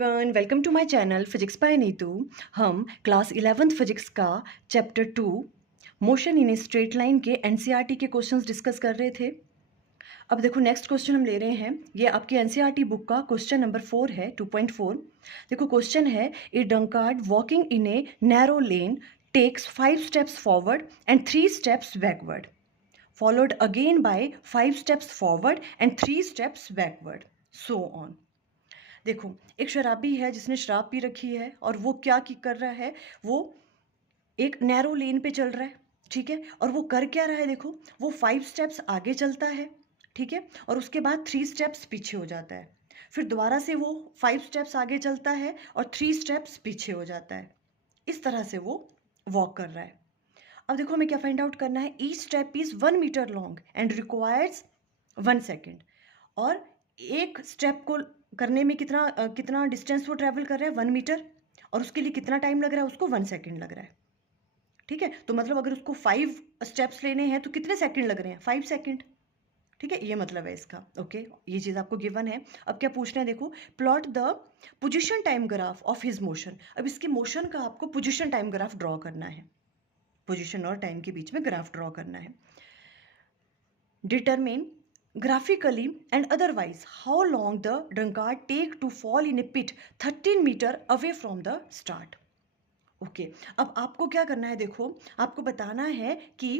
Everyone, welcome to my channel physics by Neetu. हम class 11th physics का chapter 2 motion in a straight line के NCERT के questions discuss कर रहे थे। अब देखो नेक्स्ट क्वेश्चन हम ले रहे हैं, ये आपकी एनसीईआरटी बुक का क्वेश्चन नंबर 4 है, 2.4। देखो क्वेश्चन है, a drunkard walking in a narrow lane takes 5 steps forward and 3 steps backward, followed again by 5 steps forward and 3 steps backward, so on। देखो एक शराबी है जिसने शराब पी रखी है और वो क्या कर रहा है, वो एक नैरो लेन पे चल रहा है, ठीक है। और वो कर क्या रहा है, देखो वो 5 स्टेप्स आगे चलता है, ठीक है, और उसके बाद 3 स्टेप्स पीछे हो जाता है। फिर दोबारा से वो 5 स्टेप्स आगे चलता है और 3 स्टेप्स पीछे हो जाता है। इस तरह से वो वॉक कर रहा है। अब देखो हमें क्या फाइंड आउट करना है, each step is 1 metre long and requires 1 second. और एक स्टेप को करने में कितना डिस्टेंस वो ट्रेवल कर रहा है, 1 मीटर, और उसके लिए कितना टाइम लग रहा है, उसको 1 सेकेंड लग रहा है, ठीक है। तो मतलब अगर उसको 5 स्टेप्स लेने हैं तो कितने सेकेंड लग रहे हैं, 5 सेकेंड, ठीक है। ये मतलब है इसका, ओके। ये चीज़ आपको गिवन है। अब क्या पूछना है, देखो plot the position time graph of his motion. अब इसके मोशन का आपको पोजिशन टाइम ग्राफ ड्रॉ करना है, पोजिशन और टाइम के बीच में ग्राफ ड्रॉ करना है। Determine graphically and otherwise how long the drunkard take to fall in a pit 13 meter away from the start। Okay अब आपको क्या करना है, देखो आपको बताना है कि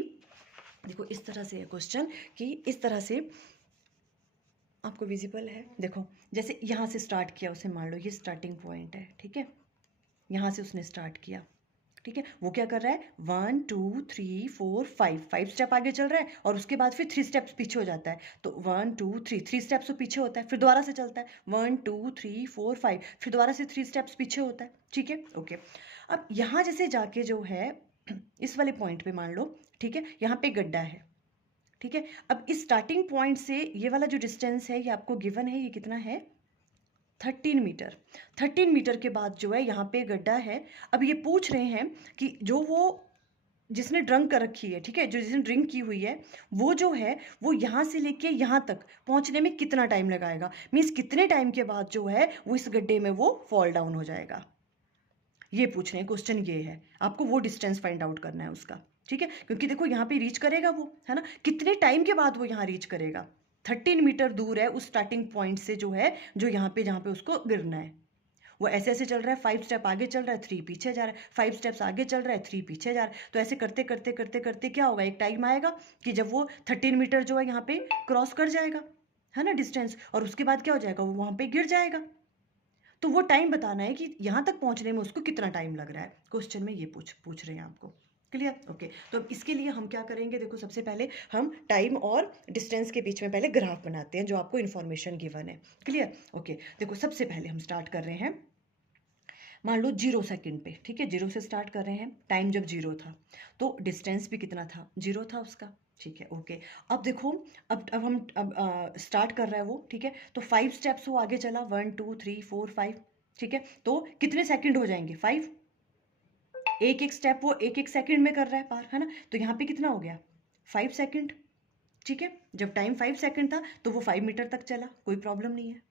देखो इस तरह से है क्वेश्चन, कि इस तरह से आपको विजिबल है। देखो जैसे यहाँ से स्टार्ट किया उसे, मान लो ये स्टार्टिंग पॉइंट है, ठीक है, यहाँ से उसने स्टार्ट किया, ठीक है। वो क्या कर रहा है, 1 2 3 4 5 स्टेप आगे चल रहा है और उसके बाद फिर 3 स्टेप्स पीछे हो जाता है। तो 1 2 3 स्टेप्स तो पीछे होता है, फिर दोबारा से चलता है 1 2 3 4 5, फिर दोबारा से 3 स्टेप्स पीछे होता है, ठीक है, ओके। अब यहाँ जैसे जाके जो है इस वाले पॉइंट पे मान लो, ठीक है, यहाँ पे गड्ढा है, ठीक है। अब इस स्टार्टिंग पॉइंट से ये वाला जो डिस्टेंस है ये आपको गिवन है, ये कितना है, 13 मीटर। 13 मीटर के बाद जो है यहाँ पे गड्ढा है। अब ये पूछ रहे हैं कि जो वो जिसने ड्रंक कर रखी है, ठीक है, जो जिसने ड्रिंक की हुई है, वो जो है वो यहाँ से लेके यहाँ तक पहुँचने में कितना टाइम लगाएगा, मीन्स कितने टाइम के बाद जो है वो इस गड्ढे में वो फॉल डाउन हो जाएगा। ये पूछ रहे हैं, क्वेश्चन ये है, आपको वो डिस्टेंस फाइंड आउट करना है उसका, ठीक है। क्योंकि देखो यहाँ पे रीच करेगा वो, है ना, कितने टाइम के बाद वो यहाँ रीच करेगा, 13 मीटर दूर है उस स्टार्टिंग पॉइंट से जो है, जो यहाँ पे जहाँ पे उसको गिरना है। वो ऐसे ऐसे चल रहा है, 5 स्टेप आगे चल रहा है, 3 पीछे जा रहा है, 5 स्टेप्स आगे चल रहा है, 3 पीछे जा रहा है। तो ऐसे करते करते करते करते क्या होगा, एक टाइम आएगा कि जब वो 13 मीटर जो है यहाँ पे क्रॉस कर जाएगा, है ना, डिस्टेंस, और उसके बाद क्या हो जाएगा, वो वहाँ पे गिर जाएगा। तो वो टाइम बताना है कि यहाँ तक पहुँचने में उसको कितना टाइम लग रहा है, क्वेश्चन में ये पूछ रहे हैं आपको, क्लियर, ओके। तो इसके लिए हम क्या करेंगे, देखो सबसे पहले हम टाइम और डिस्टेंस के बीच में पहले ग्राफ बनाते हैं जो आपको इन्फॉर्मेशन गिवन है, क्लियर, ओके। देखो सबसे पहले हम स्टार्ट कर रहे हैं, मान लो 0 सेकेंड पे, ठीक है, 0 से स्टार्ट कर रहे हैं, टाइम जब 0 था तो डिस्टेंस भी कितना था, 0 था उसका, ठीक है, ओके। अब देखो अब हम स्टार्ट कर रहा है वो, ठीक है, तो 5 स्टेप्स वो आगे चला, 1 2 3 4 5, ठीक है। तो कितने सेकंड हो जाएंगे, 5, एक एक स्टेप वो एक एक सेकंड में कर रहा है पार, है ना। तो यहाँ पे कितना हो गया, 5 सेकंड, ठीक है। जब टाइम 5 सेकंड था तो वो 5 मीटर तक चला, कोई प्रॉब्लम नहीं है,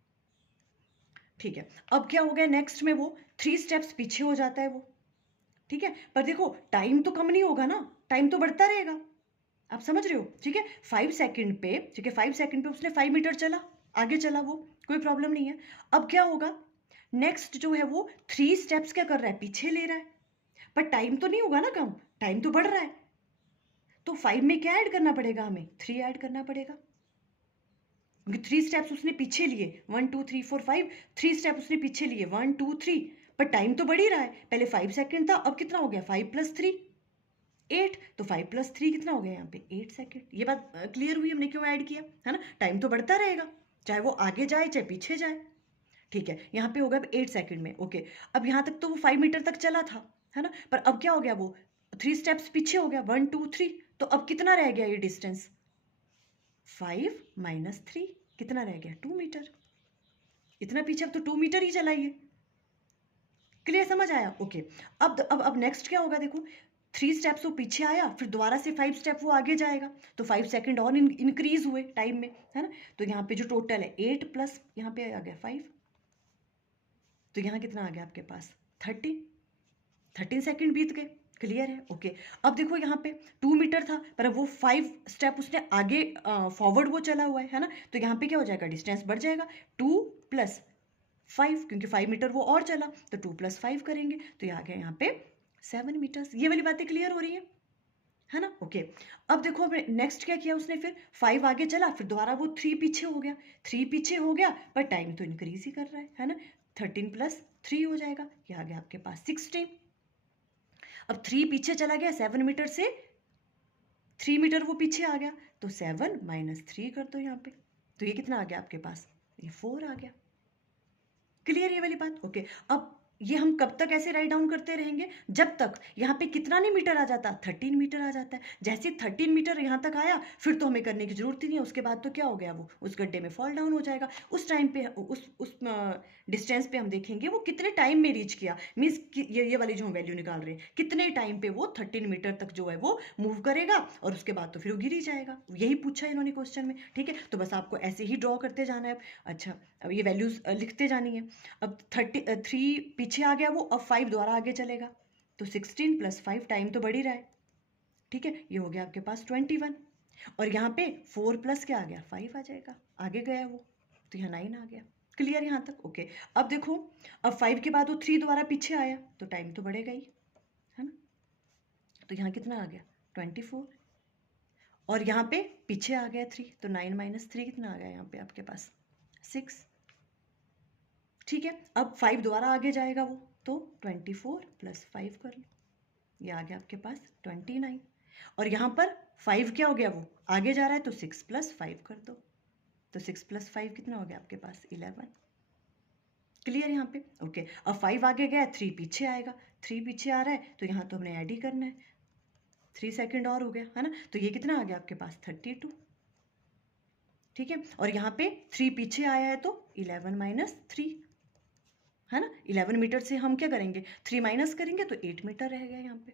ठीक है। अब क्या हो गया, नेक्स्ट में वो 3 स्टेप्स पीछे हो जाता है वो, ठीक है। पर देखो टाइम तो कम नहीं होगा ना, टाइम तो बढ़ता रहेगा, आप समझ रहे हो, ठीक है। 5 सेकंड पे, ठीक है, 5 सेकंड पे उसने 5 मीटर चला, आगे चला वो, कोई प्रॉब्लम नहीं है। अब क्या होगा, नेक्स्ट जो है वो 3 स्टेप्स क्या कर रहा है, पीछे ले रहा है, पर टाइम तो नहीं होगा ना कम, टाइम तो बढ़ रहा है। तो 5 में क्या ऐड करना पड़ेगा, हमें 3 ऐड करना पड़ेगा, क्योंकि 3 स्टेप्स उसने पीछे लिए, 1 2 3 4 5, 3 स्टेप उसने पीछे लिए, 1 2 3, पर टाइम तो बढ़ ही रहा है, पहले 5 सेकंड था, अब कितना हो गया, 5 + 3 8, तो 5 + 3 कितना हो गया यहाँ पे, 8 सेकंड। ये बात क्लियर हुई, हमने क्यों ऐड किया, है ना, टाइम तो बढ़ता रहेगा, चाहे वो आगे जाए चाहे पीछे जाए, ठीक है। यहाँ पे होगा 8 सेकंड में, ओके। अब यहाँ तक तो वो 5 मीटर तक चला था, है ना, पर अब क्या हो गया, वो 3 स्टेप्स पीछे हो गया, 1 2 3, तो अब कितना रह गया ये डिस्टेंस, 5 - 3, कितना रह गया, 2 मीटर। इतना पीछे, अब तो 2 मीटर ही चलाइए, क्लियर, समझ आया, ओके। अब नेक्स्ट क्या होगा, देखो 3 स्टेप्स वो पीछे आया, फिर दोबारा से 5 स्टेप वो आगे जाएगा, तो 5 सेकंड और इंक्रीज हुए टाइम में, है ना। तो यहाँ पे जो टोटल है 8 प्लस यहाँ पे आ गया 5, तो यहाँ कितना आ गया आपके पास 13 सेकंड बीत गए। क्लियर है? ओके। अब देखो यहाँ पे 2 मीटर था, पर अब वो 5 स्टेप उसने आगे फॉरवर्ड वो चला हुआ है ना, तो यहाँ पे क्या हो जाएगा, डिस्टेंस बढ़ जाएगा 2 + 5, क्योंकि 5 मीटर वो और चला, तो 2 + 5 करेंगे तो ये आ गया यहाँ पे 7 मीटर्स। ये वाली बातें क्लियर हो रही है ना? ओके। अब देखो अब नेक्स्ट क्या किया उसने, फिर 5 आगे चला, फिर दोबारा वो 3 पीछे हो गया, 3 पीछे हो गया, पर टाइम तो इंक्रीज ही कर रहा है ना। 13 + 3 हो जाएगा, ये आ गया आपके पास 16। अब 3 पीछे चला गया, 7 मीटर से 3 मीटर वो पीछे आ गया, तो 7 - 3 कर दो यहाँ पे, तो ये कितना आ गया आपके पास, ये 4 आ गया। क्लियर ये वाली बात? ओके। अब ये हम कब तक ऐसे राइट डाउन करते रहेंगे, जब तक यहाँ पे कितना नहीं मीटर आ जाता, 13 मीटर आ जाता है। जैसे 13 मीटर यहाँ तक आया, फिर तो हमें करने की जरूरत ही नहीं है, उसके बाद तो क्या हो गया, वो उस गड्ढे में फॉल डाउन हो जाएगा। उस टाइम पे उस डिस्टेंस पे हम देखेंगे वो कितने टाइम में रीच किया, मीन्स ये वाली जो हम वैल्यू निकाल रहे हैं, कितने टाइम पे वो 13 मीटर तक जो है वो मूव करेगा, और उसके बाद तो फिर वो गिर ही जाएगा। यही पूछा है इन्होंने क्वेश्चन में, ठीक है। तो बस आपको ऐसे ही ड्रॉ करते जाना है। अच्छा, अब ये वैल्यूज लिखते जानी है। अब 3 पीछे आ गया वो, अब 5 द्वारा आगे चलेगा, तो 16 + 5, टाइम तो बढ़ ही रहा है, ठीक है। ये हो गया आपके पास 21, और यहाँ पे 4 + क्या आ गया, 5 आ जाएगा, आगे गया वो, तो यहाँ 9 आ गया। क्लियर यहाँ तक? ओके। अब देखो, अब 5 के बाद वो 3 द्वारा पीछे आया, तो टाइम तो बढ़ेगा ही, है ना। तो यहाँ कितना आ गया, 24, और यहाँ पे पीछे आ गया 3, तो 9 - 3 कितना आ गया यहाँ पे आपके पास, 6। ठीक है। अब 5 दोबारा आगे जाएगा वो, तो 24 + 5 कर लो, ये आ गया आपके पास 29, और यहाँ पर 5 क्या हो गया, वो आगे जा रहा है, तो 6 + 5 कर दो, तो 6 + 5 कितना हो गया आपके पास, 11। क्लियर यहाँ पे? ओके। अब 5 आगे गया, 3 पीछे आएगा, 3 पीछे आ रहा है, तो यहाँ तो हमने ऐड ही करना है, 3 सेकंड और हो गया, है ना। तो ये कितना आ गया आपके पास, 32, ठीक है। और यहाँ पे 3 पीछे आया है, तो 11 - 3, है ना। 11 मीटर से हम क्या करेंगे, 3 माइनस करेंगे, तो 8 मीटर रह गया यहाँ पे।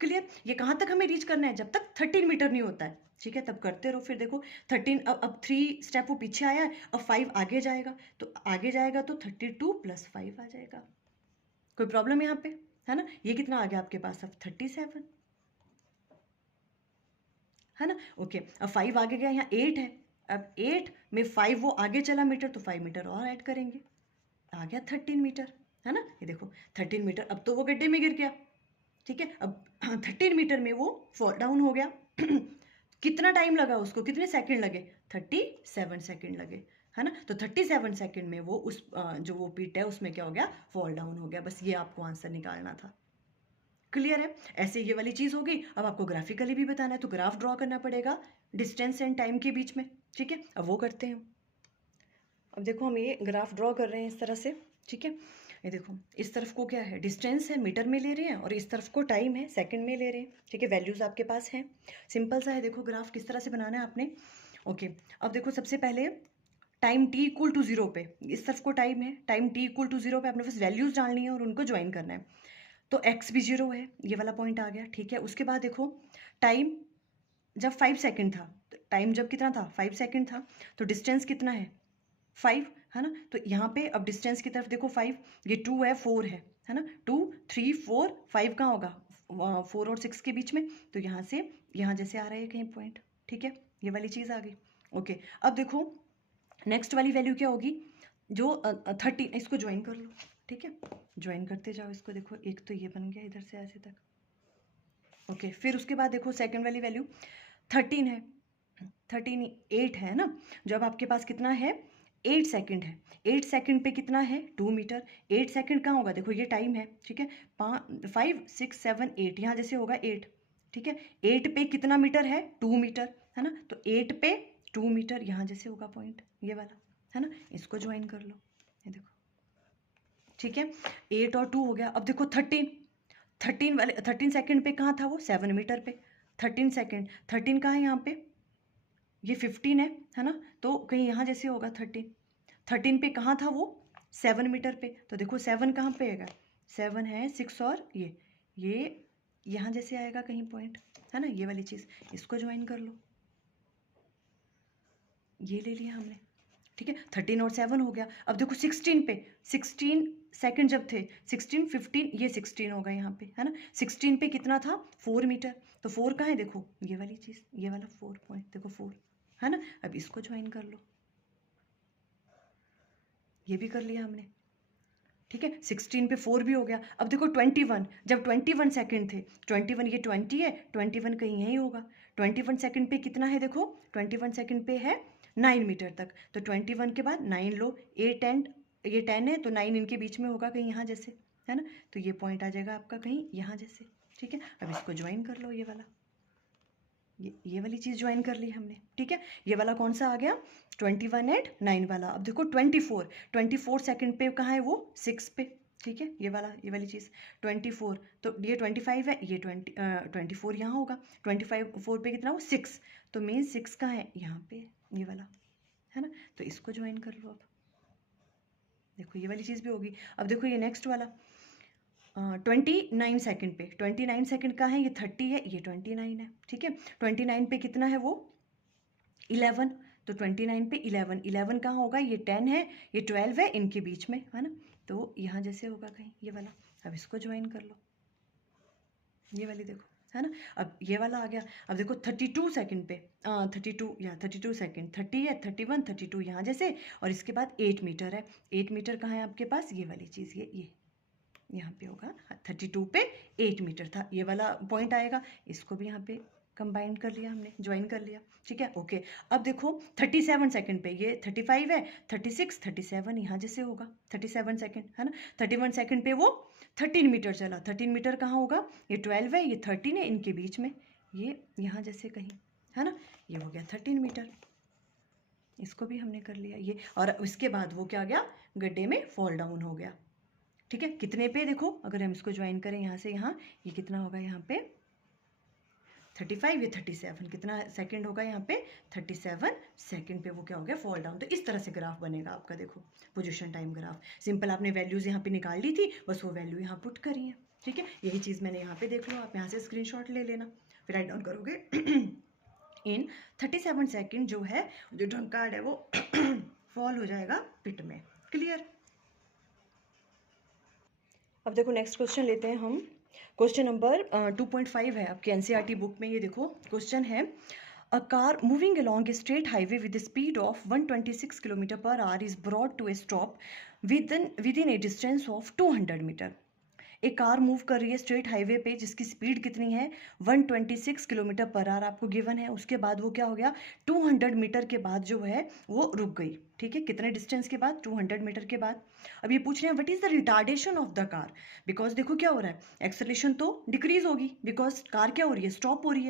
क्लियर? ये कहाँ तक हमें रीच करना है, जब तक 13 मीटर नहीं होता है, ठीक है, तब करते रहो। फिर देखो 13, अब 3 स्टेप वो पीछे आया है, अब 5 आगे जाएगा, तो आगे जाएगा तो 32 + 5 आ जाएगा। कोई प्रॉब्लम यहाँ पे, है ना। ये कितना आ गया आपके पास, अब 37, है ना। ओके। अब 5 आगे गया, यहाँ 8 है, अब 8 में 5 वो आगे चला मीटर, तो 5 मीटर और ऐड करेंगे, आ गया 13 मीटर, है ना। ये देखो 13 मीटर, अब तो वो गड्ढे में गिर गया, ठीक है। अब 13 मीटर में वो फॉल डाउन हो गया। कितना टाइम लगा उसको, कितने सेकंड लगे, 37 सेकंड लगे, है ना। तो 37 सेकंड में वो उस जो वो पिट है उसमें क्या हो गया, फॉल डाउन हो गया। बस ये आपको आंसर निकालना था। क्लियर है? ऐसे ये वाली चीज़ हो गई। अब आपको ग्राफिकली भी बताना है, तो ग्राफ ड्रॉ करना पड़ेगा डिस्टेंस एंड टाइम के बीच में, ठीक है। अब वो करते हैं। अब देखो हम ये ग्राफ ड्रॉ कर रहे हैं इस तरह से, ठीक है। ये देखो इस तरफ को क्या है, डिस्टेंस है, मीटर में ले रहे हैं, और इस तरफ को टाइम है, सेकंड में ले रहे हैं, ठीक है। वैल्यूज़ आपके पास हैं, सिंपल सा है। देखो ग्राफ किस तरह से बनाना है आपने। ओके। अब देखो सबसे पहले टाइम t = 0 पे, इस तरफ को टाइम है, टाइम t = 0 पे आपने बस वैल्यूज़ डालनी है और उनको ज्वाइन करना है। तो x भी 0 है, ये वाला पॉइंट आ गया, ठीक है। उसके बाद देखो टाइम जब 5 सेकंड था, टाइम जब कितना था, 5 सेकंड था, तो डिस्टेंस कितना है, 5, है ना। तो यहाँ पे अब डिस्टेंस की तरफ देखो 5, ये 2 है, 4 है ना। 2 3 4 5 कहाँ होगा, 4 और 6 के बीच में, तो यहाँ से यहाँ जैसे आ रहा है कहीं पॉइंट, ठीक है। ये वाली चीज़ आ गई। ओके। अब देखो नेक्स्ट वाली वैल्यू क्या होगी, जो 13, इसको ज्वाइन कर लो, ठीक है। ज्वाइन करते जाओ इसको, देखो एक तो ये बन गया इधर से ऐसे तक। ओके। फिर उसके बाद देखो सेकंड वाली वैल्यू 13 है, 13 8 है ना। जब आपके पास कितना है, 8 सेकंड है, 8 सेकंड पे कितना है, 2 मीटर। 8 सेकंड कहाँ होगा, देखो ये टाइम है, ठीक है। 5 6 7 8, यहाँ जैसे होगा 8, ठीक है। 8 पे कितना मीटर है, 2 मीटर, है ना। तो 8 पे 2 मीटर, यहाँ जैसे होगा पॉइंट ये वाला, है ना। इसको ज्वाइन कर लो, ये देखो, ठीक है। 8 और 2 हो गया। अब देखो 13 वाले 13 सेकंड पे कहाँ था वो, 7 मीटर पे। 13 सेकंड, 13 कहाँ है यहाँ पे, ये 15 है ना। तो कहीं यहाँ जैसे होगा 13 पे कहाँ था वो, 7 मीटर पे। तो देखो 7 कहाँ पे आएगा, 7 है, 6 और ये यहाँ जैसे आएगा कहीं पॉइंट, है ना। ये वाली चीज़, इसको ज्वाइन कर लो, ये ले लिया हमने, ठीक है। 13 और 7 हो गया। अब देखो 16 पे, 16 सेकंड जब थे 16 15 ये 16 होगा यहाँ पे, है ना। 16 पे कितना था 4 मीटर, तो 4 कहाँ है देखो, ये वाली चीज़, ये वाला 4 पॉइंट देखो 4, है ना। अब इसको ज्वाइन कर लो, ये भी कर लिया हमने, ठीक है। 16 पे 4 भी हो गया। अब देखो 21, जब 21 सेकंड थे, 21 ये 20 है, 21 कहीं यही होगा। 21 सेकंड पे कितना है देखो, 21 सेकंड पे है 9 मीटर तक, तो 21 के बाद 9 लो, ये 10, ये 10 है तो 9 इनके बीच में होगा कहीं यहाँ जैसे, है ना। तो ये पॉइंट आ जाएगा आपका कहीं यहाँ जैसे, ठीक है। अब इसको ज्वाइन कर लो, ये वाला, ये वाली चीज़ ज्वाइन कर ली हमने, ठीक है। ये वाला कौन सा आ गया, 21 एंड 9 वाला। अब देखो 24 सेकंड पे कहाँ है वो, 6 पे, ठीक है। ये वाली चीज़ 24, तो ये 25 है, ये 24 यहाँ होगा। 25 4 पे कितना हो 6, तो मेन 6 कहाँ है यहाँ पे, ये वाला, है ना। तो इसको ज्वाइन कर लो। अब देखो ये वाली चीज़ भी होगी। अब देखो ये नेक्स्ट वाला 29 सेकंड पे, 29 सेकंड का है, ये 30 है, ये 29 है, ठीक है। 29 पे कितना है वो 11, तो 29 पे 11 कहाँ होगा, ये 10 है, ये 12 है, इनके बीच में, है ना। तो यहाँ जैसे होगा कहीं ये वाला। अब इसको ज्वाइन कर लो, ये वाली देखो, है ना। अब ये वाला आ गया। अब देखो 32 सेकंड पे 32 सेकंड, 30 है, 31 32 यहाँ जैसे, और इसके बाद 8 मीटर है। 8 मीटर कहाँ है आपके पास, ये वाली चीज़, ये यहाँ पे होगा। 32 पे 8 मीटर था, ये वाला पॉइंट आएगा। इसको भी यहाँ पे कंबाइन कर लिया हमने, ज्वाइन कर लिया, ठीक है, ओके। अब देखो 37 सेकंड पे, ये 35 है, 36 37 यहाँ जैसे होगा, 37 सेकंड, है ना। 31 सेकंड पे वो 13 मीटर चला, 13 मीटर कहाँ होगा, ये 12 है, ये 13 है, इनके बीच में, ये यहाँ जैसे कहीं, है ना। ये हो गया 13 मीटर, इसको भी हमने कर लिया ये। और उसके बाद वो क्या गया, गड्ढे में फॉल डाउन हो गया, ठीक है। कितने पे देखो, अगर हम इसको ज्वाइन करें यहाँ से यहाँ, ये कितना होगा यहाँ पे 35, ये 37, कितना सेकंड होगा यहाँ पे 37 सेकंड पे वो क्या हो गया, फॉल डाउन। तो इस तरह से ग्राफ बनेगा आपका, देखो पोजीशन टाइम ग्राफ। सिंपल आपने वैल्यूज यहाँ पे निकाल ली थी, बस वो वैल्यू यहाँ पुट करी है, ठीक है। यही चीज़ मैंने यहाँ पे देख लो, आप यहाँ से स्क्रीनशॉट ले लेना, फिर राइट डाउन करोगे इन 37 सेकेंड जो है, जो ड्रंक कार्ड है वो फॉल हो जाएगा पिट में, क्लियर। अब देखो नेक्स्ट क्वेश्चन लेते हैं हम, क्वेश्चन नंबर 2.5 है आपके एनसीईआरटी बुक में। ये देखो क्वेश्चन है, a car moving along a straight highway with a speed of 126 km/h is brought to a stop within a distance of 200 metre. एक कार मूव कर रही है स्ट्रेट हाईवे पे, जिसकी स्पीड कितनी है 126 किलोमीटर पर आवर आपको गिवन है। उसके बाद वो क्या हो गया, 200 मीटर के बाद जो है वो रुक गई, ठीक है। कितने डिस्टेंस के बाद, 200 मीटर के बाद। अब ये पूछ रहे हैं what is the retardation of the car, because देखो क्या हो रहा है, एक्सेलरेशन तो डिक्रीज होगी, बिकॉज कार क्या हो रही है, स्टॉप हो रही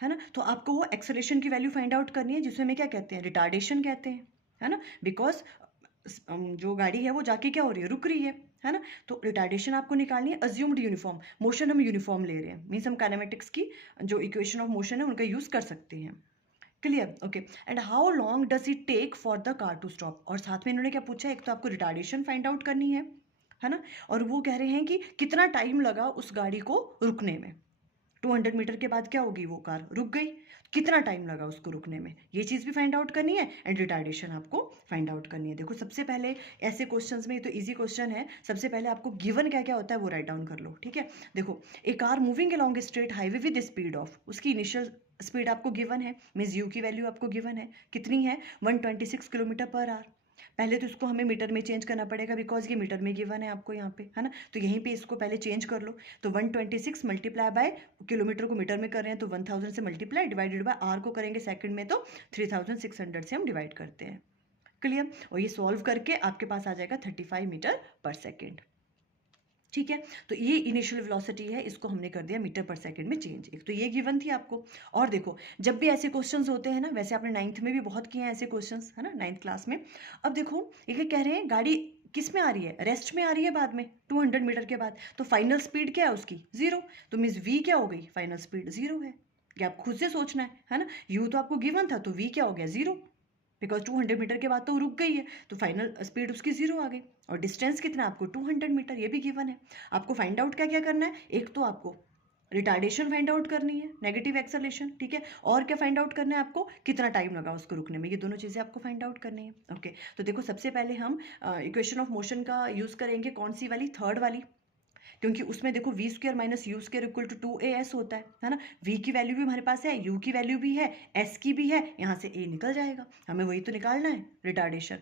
है ना। तो आपको वो एक्सेलरेशन की वैल्यू फाइंड आउट करनी है, जिसमें में क्या कहते हैं, रिटार्डेशन कहते हैं, है ना। बिकॉज जो गाड़ी है वो जाके क्या हो रही है, रुक रही है ना। तो रिटार्डेशन आपको निकालनी है। अज्यूम्ड यूनिफॉर्म मोशन, हम यूनिफॉर्म ले रहे हैं, मीन्स हम काइनेमेटिक्स की जो इक्वेशन ऑफ मोशन है उनका यूज कर सकते हैं, clear, okay. And how long does it take for the car to stop, और साथ में इन्होंने क्या पूछा है, एक तो आपको रिटार्डेशन फाइंड आउट करनी है ना, और वो कह रहे हैं कि कितना टाइम लगा उस गाड़ी को रुकने में। 200 मीटर के बाद क्या होगी, वो कार रुक गई, कितना टाइम लगा उसको रुकने में, ये चीज़ भी फाइंड आउट करनी है, एंड रिटार्डेशन आपको फाइंड आउट करनी है। देखो सबसे पहले ऐसे क्वेश्चंस में, ये तो इजी क्वेश्चन है, सबसे पहले आपको गिवन क्या क्या होता है वो राइट डाउन कर लो, ठीक है। देखो a car moving along a straight highway with speed of, उसकी इनिशियल स्पीड आपको गिवन है, मीन्स यू की वैल्यू आपको गिवन है, कितनी है 126 किलोमीटर पर आवर। पहले तो इसको हमें मीटर में चेंज करना पड़ेगा, बिकॉज ये मीटर में गिवन है आपको यहाँ पे, है ना। तो यहीं पे इसको पहले चेंज कर लो, तो 126 मल्टीप्लाई बाय, किलोमीटर को मीटर में कर रहे हैं तो 1000 से मल्टीप्लाई, डिवाइडेड बाय आर को करेंगे सेकंड में तो 3600 से हम डिवाइड करते हैं, क्लियर। और ये सॉल्व करके आपके पास आ जाएगा 35 मीटर पर सेकेंड, ठीक है। तो ये इनिशियल वेलोसिटी है, इसको हमने कर दिया मीटर पर सेकंड में चेंज, एक तो ये गिवन थी आपको। और देखो जब भी ऐसे क्वेश्चंस होते हैं ना, वैसे आपने 9th में भी बहुत किए हैं ऐसे क्वेश्चंस, है ना, 9th क्लास में। अब देखो ये कह रहे हैं गाड़ी किस में आ रही है, रेस्ट में आ रही है बाद में 200 मीटर के बाद, तो फाइनल स्पीड क्या है उसकी 0, तो मीन्स v क्या हो गई, फाइनल स्पीड 0 है। ये आप खुद से सोचना है ना। u तो आपको गिवन था, तो v क्या हो गया 0, बिकॉज 200 मीटर के बाद तो रुक गई है, तो फाइनल स्पीड उसकी 0 आ गई। और डिस्टेंस कितना आपको 200 मीटर, ये भी गिवन है। आपको फाइंड आउट क्या क्या करना है, एक तो आपको रिटार्डेशन फाइंड आउट करनी है, नेगेटिव एक्सेलरेशन, ठीक है। और क्या फाइंड आउट करना है आपको, कितना टाइम लगा उसको रुकने में, ये दोनों चीज़ें आपको फाइंड आउट करनी है। ओके, तो देखो सबसे पहले हम इक्वेशन ऑफ मोशन का यूज़ करेंगे, कौन सी वाली, थर्ड वाली, क्योंकि उसमें देखो v square minus u square equal to 2as होता है ना। v की वैल्यू भी हमारे पास है, u की वैल्यू भी है, s की भी है, यहाँ से a निकल जाएगा, हमें वही तो निकालना है, रिटार्डेशन,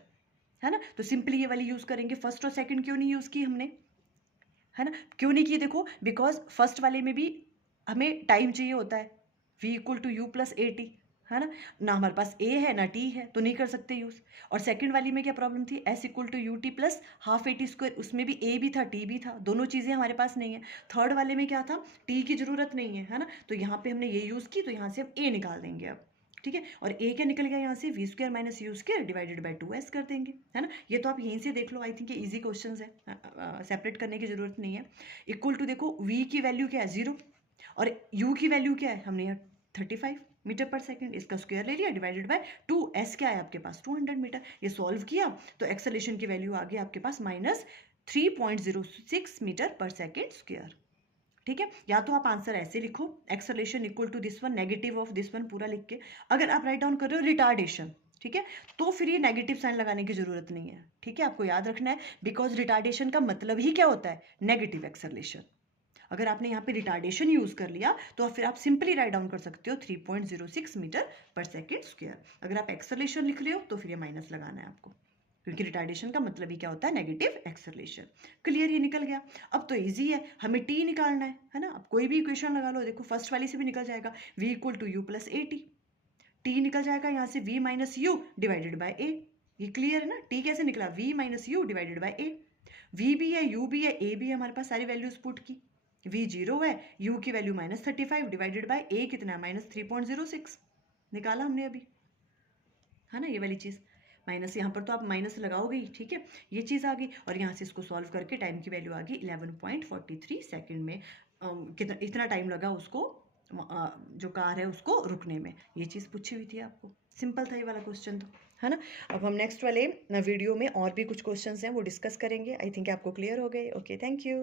है ना। तो सिंपली ये वाली यूज़ करेंगे। फर्स्ट और सेकंड क्यों नहीं यूज़ की हमने, है ना, क्यों नहीं की, देखो बिकॉज फर्स्ट वाले में भी हमें टाइम चाहिए होता है, v equal to you plus A t, है ना हमारे पास a है ना t है, तो नहीं कर सकते यूज़। और सेकंड वाली में क्या प्रॉब्लम थी, s equal to u t plus half a t square, उसमें भी a भी था t भी था, दोनों चीज़ें हमारे पास नहीं है। थर्ड वाले में क्या था, t की ज़रूरत नहीं है ना, तो यहाँ पे हमने ये यूज़ की, तो यहाँ से हम a निकाल देंगे अब, ठीक है। और a क्या निकल गया यहाँ से, v square minus u square divided by 2s कर देंगे, है ना। ये तो आप यहीं से देख लो, आई थिंक ये इजी क्वेश्चन है, सेपरेट करने की जरूरत नहीं है। इक्वल टू देखो v की वैल्यू क्या है 0 और u की वैल्यू क्या है, हमने यहाँ 35 मीटर पर सेकंड, इसका स्क्वायर ले लिया, डिवाइडेड बाय 2s क्या है आपके पास 200 मीटर। ये सॉल्व किया तो एक्सेलरेशन की वैल्यू आ गई आपके पास minus 3.06 metre per second square, ठीक है। या तो आप आंसर ऐसे लिखो, acceleration equal to this one, negative of this one पूरा लिख के। अगर आप राइट डाउन कर रहे हो रिटार्डेशन, ठीक है, तो फिर ये नेगेटिव साइन लगाने की जरूरत नहीं है, ठीक है। आपको याद रखना है, बिकॉज रिटार्डेशन का मतलब ही क्या होता है, नेगेटिव एक्सेलरेशन। अगर आपने यहाँ पे रिटार्डेशन यूज कर लिया तो फिर आप सिंपली राइट डाउन कर सकते हो 3.06 मीटर पर सेकेंड स्क्वायर। अगर आप एक्सेलरेशन लिख रहे हो तो फिर ये माइनस लगाना है आपको, क्योंकि रिटार्डेशन का मतलब ही क्या होता है, नेगेटिव एक्सेलरेशन। क्लियर, ये निकल गया। अब तो इजी है, हमें टी निकालना है ना। अब कोई भी इक्वेशन लगा लो, देखो फर्स्ट वाली से भी निकल जाएगा, v equal to you plus A T, T निकल जाएगा यहाँ से v minus U divided by A. ये क्लियर है ना, टी कैसे निकला, v minus U divided by A. v भी है, u भी है, a भी है, हमारे पास सारी वैल्यूज पुट की। v 0 है, u की value minus 35 divided by a कितना है, माइनस 3.06 निकाला हमने अभी, है ना। ये वाली चीज़ माइनस, यहाँ पर तो आप माइनस लगाओगे ही, ठीक है। ये चीज़ आ गई, और यहाँ से इसको सॉल्व करके टाइम की वैल्यू आ गई 11.43 सेकेंड में। कितना इतना टाइम लगा उसको, जो कार है उसको रुकने में। ये चीज़ पूछी हुई थी आपको, सिंपल था ये वाला क्वेश्चन तो, है ना। अब हम नेक्स्ट वाले वीडियो में और भी कुछ क्वेश्चंस हैं वो डिस्कस करेंगे। आई थिंक आपको क्लियर हो गए। Okay, thank you.